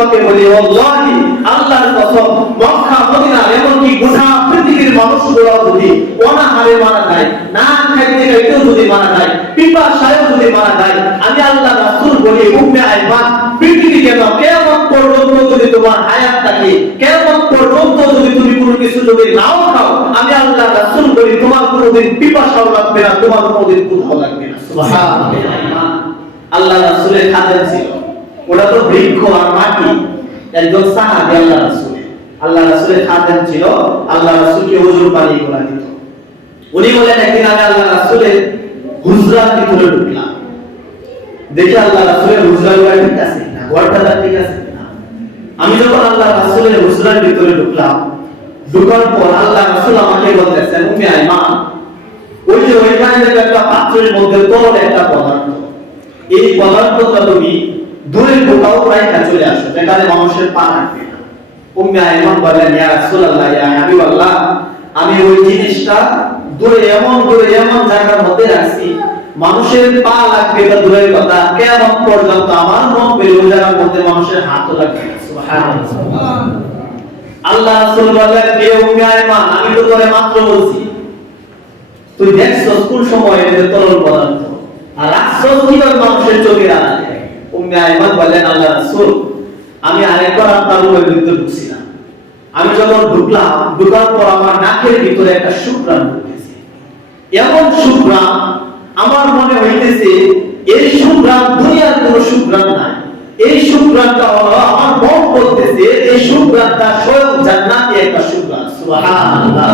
তোমাকে বলি ওয়াল্লাহি আল্লাহর কসম মক্কা মদিনা এমনকি গোটা পৃথিবীর মানুষগুলো যদি অনাহারে মারা যায়, না খাইতে খাইতেও যদি মারা যায়, পিপাসায়ও যদি মারা যায়, আমি আল্লাহ রাসূল বলি উম্মে আইমান পৃথিবী কেন কিয়ামত পর্যন্ত যদি তোমার হায়াত থাকে, কিয়ামত পর্যন্ত যদি তুমি কোনো কিছু যদি নাও খাও, আমি আল্লাহ রাসূল বলি তোমার কোনোদিন পিপাসাও লাগবে না, তোমার কোনোদিন ক্ষুধাও লাগবে না। সুবহানাল্লাহ। আল্লাহ রাসূলের খাদেম ছিল, ওটা তো বৃক্ষ আর মাটি। একজন সাহাবী আল্লাহ রাসূলের খাদেম ছিল, আল্লাহ রাসূলকে ওযু পানি করা দিত। উনি বলেন একদিন আমি আল্লাহ রাসূলের হুজরার ভিতরে ঢুকলাম, দেখি আল্লাহ রাসূলের হুজরার ঠিক আছে না, ঘরটা ঠিক আছে না। আমি যখন আল্লাহ রাসূলের হুজরার ভিতরে ঢুকলাম, ঢোকার পর আল্লাহ রাসূল আমাকে বলতেছেন উম্মে আইমান ওই যে ওইখানে একটা পাত্রের মধ্যে তরল একটা পদার্থ, এই পদার্থটা তুমি দূরে কোথাও রাখা চলে আসো যেখানে মানুষের পা রাখবে না। উম্মে আইমান বলেন ইয়া রাসূলুল্লাহ ইয়া হাবিবাল্লাহ, আমি ওই জিনিসটা দূরে এমন জায়গার মধ্যে রাখছি মানুষের পা লাগবে বা দূরের কথা, কিয়ামত পর্যন্ত আমার মন বের ওই জায়গার মধ্যে মানুষের হাতও লাগবে না। সুবহানাল্লাহ। আল্লাহ রাসূল বলেন হে উম্মে আইমান, আমি তো তোরে মাত্র বলছি, তুই দেখছস কোন সময় এর তরল পদার্থ আর রাখছস কিভাবে মানুষের চোখে আড়ালে। উম্মে আইমান বলেন আল্লাহ রাসূল, আমি আরেকবার আপনার রুমের ভিতরে ঢুকছিলাম, আমি যখন ঢুকলাম, ঢুকার পর আমার নাকের ভিতরে একটা সুঘ্রাণ ঢুকেছে, এমন সুঘ্রাণ আমার মনে হইতেছে এই সুঘ্রাণ দুনিয়ার কোনো সুঘ্রাণ নাই, এই সুঘ্রাণটা হলো আমার মন বলতেছে এই সুঘ্রাণটা স্বয়ং জান্নাতি একটা সুঘ্রাণ। সুবহানাল্লাহ।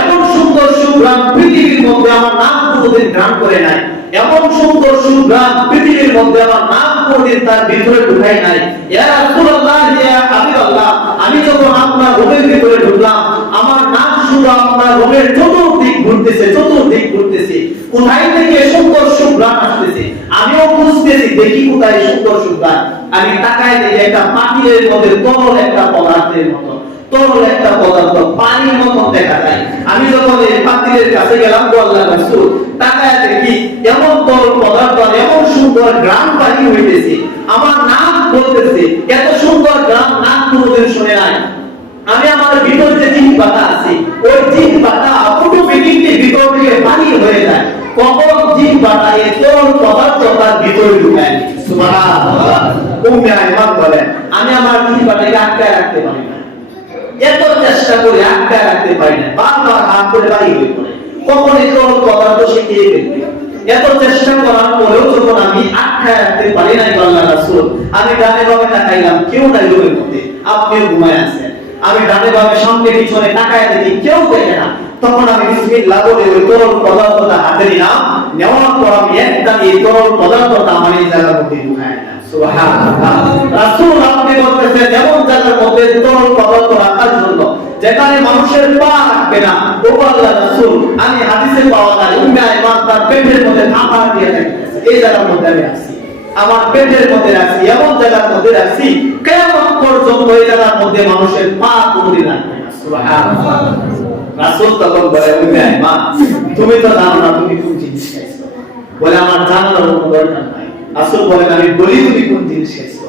এমন সুন্দর সুঘ্রাণ পৃথিবীর মধ্যে আমার নাম কোনোদিন ঘ্রাণ করে নাই, এমন সুন্দর সুঘ্রাণ পৃথিবীর মধ্যে আমার নাম কোনোদিন তার ভিতরে ঢুকাই নাই। ইয়া রাসূলুল্লাহ ইয়া হাবিবাল্লাহ, আমি যখন আপনার রুমের ভিতরে ঢুকলাম, আমার নাম শুধু আপনার রুমের চতুর্দিক ঘুরতেছে, কোথায় থেকে সুন্দর সুঘ্রাণ আসতেছে, আমিও খুঁজতেছি দেখি কোথায় সুন্দর সুঘ্রাণ। আমি তাকায় দেখি একটা পানির মধ্যে তরল একটা পদার্থের মতো, তরল একটা পদার্থ পানির মতো দেখা যায়। আমি যখন এই পাতিলের কাছে গেলাম তো আল্লাহ রাসূল তাকায় দেখি এমন তরল পদার্থ, এমন সুন্দর গ্রাম পানি হইতেছে, আমার নাম বলতেছে, এত সুন্দর গ্রাম নাম কোনোদিন শুনে নাই। আমি আমার ভিতর যে জিহ্বাটা আছে, ওই জিহ্বাটা অটোমেটিকলি ভিতর থেকে পানি হয়ে যায়, কখন জিহ্বাটা এই তরল পদার্থ তার ভিতরে ঢুকায়। সুবহানাল্লাহ। উম্মে আইমান বলেন আমি আমার জিহ্বাটাকে আটকায় রাখতে পারি না, এত চেষ্টা করে আটকায় রাখতে পারি না, বারবার হাত করে বাড়ি হয়ে পড়ে, কখন এই তরল পদার্থ সে খেয়ে ফেলবে। এত চেষ্টা করার পরেও যখন আমি আটকায় রাখতে পারি না আল্লাহ রাসূল, আমি ডানে বামে তাকাইলাম, কেউ নাই রুমের মধ্যে, আপনিও ঘুমায় আছেন। আমি ডানে বামে সামনে পিছনে তাকায় দেখি কেউ দেখে না, তখন আমি বিসমিল্লাহ বলে ওই তরল পদার্থটা হাতে নিলাম, নেওয়ার পর আমি একদম এই তরল পদার্থটা আমার এই জায়গার মধ্যে ঢুকাই দিলাম। সুবহানাল্লাহ। রাসূল আপনি বলতেছেন এমন জায়গার মধ্যে তরল পদার্থ রাখার জন্য যেখানে মানুষের পা রাখবে না। ও আল্লাহ রাসূল, আমি হাদিসে পাওয়া যায় উম্মে আইমান তার পেটের মধ্যে থাপা দিয়ে রাখতেছে, এই জায়গার মধ্যে আমি আছি, আমার পেটের মধ্যে রাখছি, এমন জায়গার মধ্যে রাখছি কিয়ামত পর্যন্ত এই জায়গার মধ্যে মানুষের পা কোনোদিন রাখবে না। সুবহানাল্লাহ। রাসূল তখন বলে উম্মে আইমান তুমি তো জানো না তুমি কোন জিনিস খাইছো। বলে আমার জানার কোনো দরকার নাই। রাসূল বলেন আমি বলি তুমি কোন জিনিস খাইছো।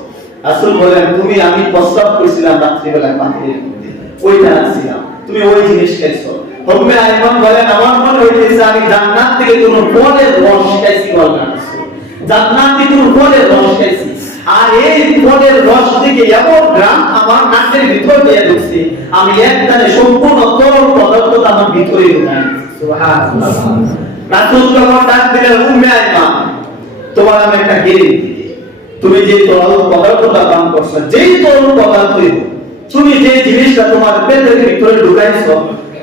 রাসূল বলেন তুমি আমি প্রস্তাব করেছিলাম রাত্রিবেলা পাতিলের মধ্যে, ওইটা রাখছিলাম, তুমি ওই জিনিস খাইছো। উম্মে আইমান বলেন আমার মনে হইতেছে আমি জান্নাত থেকে কোনো ফলের রস খাইছি। বলেন রাসূল জান্নাত থেকে কোনো ফলের রস খাইছি, আর এই ফলের রস থেকে এমন গ্রাম আমার নাকের ভিতর দিয়ে ঢুকছে, আমি একটানে সম্পূর্ণ তরল পদার্থটা আমার ভিতরে ঢুকাই। সুবহানাল্লাহ। রাসূল যখন ডাক দিলেন উম্মে আইমান তোমার আমি একটা গ্যারান্টি দিই, তুমি যে তরল পদার্থটা পান করছো, যেই তরল পদার্থই হোক, তুমি যে জিনিসটা তোমার পেটের ভিতরে ঢুকাইছো,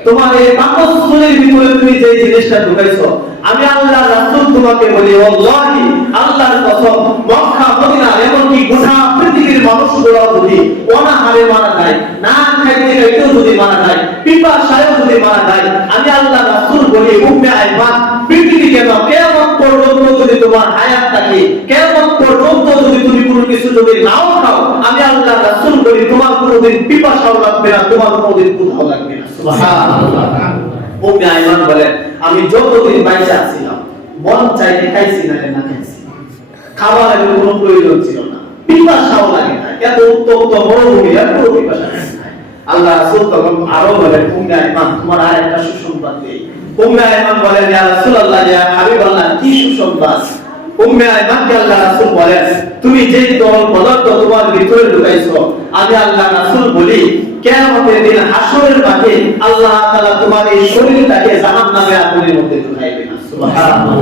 তোমার এই পাকস্থলীর ভিতরে তুমি যে জিনিসটা ঢুকাইছো, আমি আল্লাহ রাসূল তোমাকে বলি ওয়াল্লাহি আল্লাহর কসম মক্কা মদিনা এমনকি গোটা পৃথিবীর মানুষগুলো যদি অনাহারে মারা যায়, না খাইতে খাইতেও যদি মারা যায়, পিপাসায়ও যদি মারা যায়, আমি আল্লাহ রাসূল বলি উম্মে আইমান পৃথিবী কেন কিয়ামত পর্যন্ত যদি তোমার হায়াত থাকে, কিয়ামত পর্যন্ত যদি তুমি কোনো কিছু যদি নাও খাও, আমি আল্লাহ রাসূল বলি তোমার কোনোদিন পিপাসাও লাগবে না, তোমার কোনোদিন ক্ষুধাও লাগবে না। সুবহানাল্লাহ। উম্মে আইমান বলেন আমি যতদিন বাইচা ছিলাম মন চাইতে খাইছি না, না খাইছি, খাবারের কোনো প্রয়োজন ছিল না, পিপাসাও লাগে না, এত উত্তপ্ত মরুভূমি আর পুরো পিপাসা নাই। আল্লাহ রাসূল তখন আরো বলেন, উম্মে আইমান তোমার আর একটা সুসংবাদ দেই। উম্মে আইমান বলেন, ইয়া রাসূলুল্লাহ, ইয়া হাবিবাল্লাহ, কি সুসংবাদ? উম্মে আইমানকে আল্লাহ রাসূল বলেন, তুমি যে তরল পদার্থ তোমার ভিতরে ঢুকাইছো, আমি আল্লাহ রাসূল বলি কিয়ামতের দিন হাসরের মাঠে আল্লাহ তাআলা তোমার এই শরীরটাকে জাহান্নামের আগুনের মধ্যে ঢুকাইবেন। সুবহানাল্লাহ।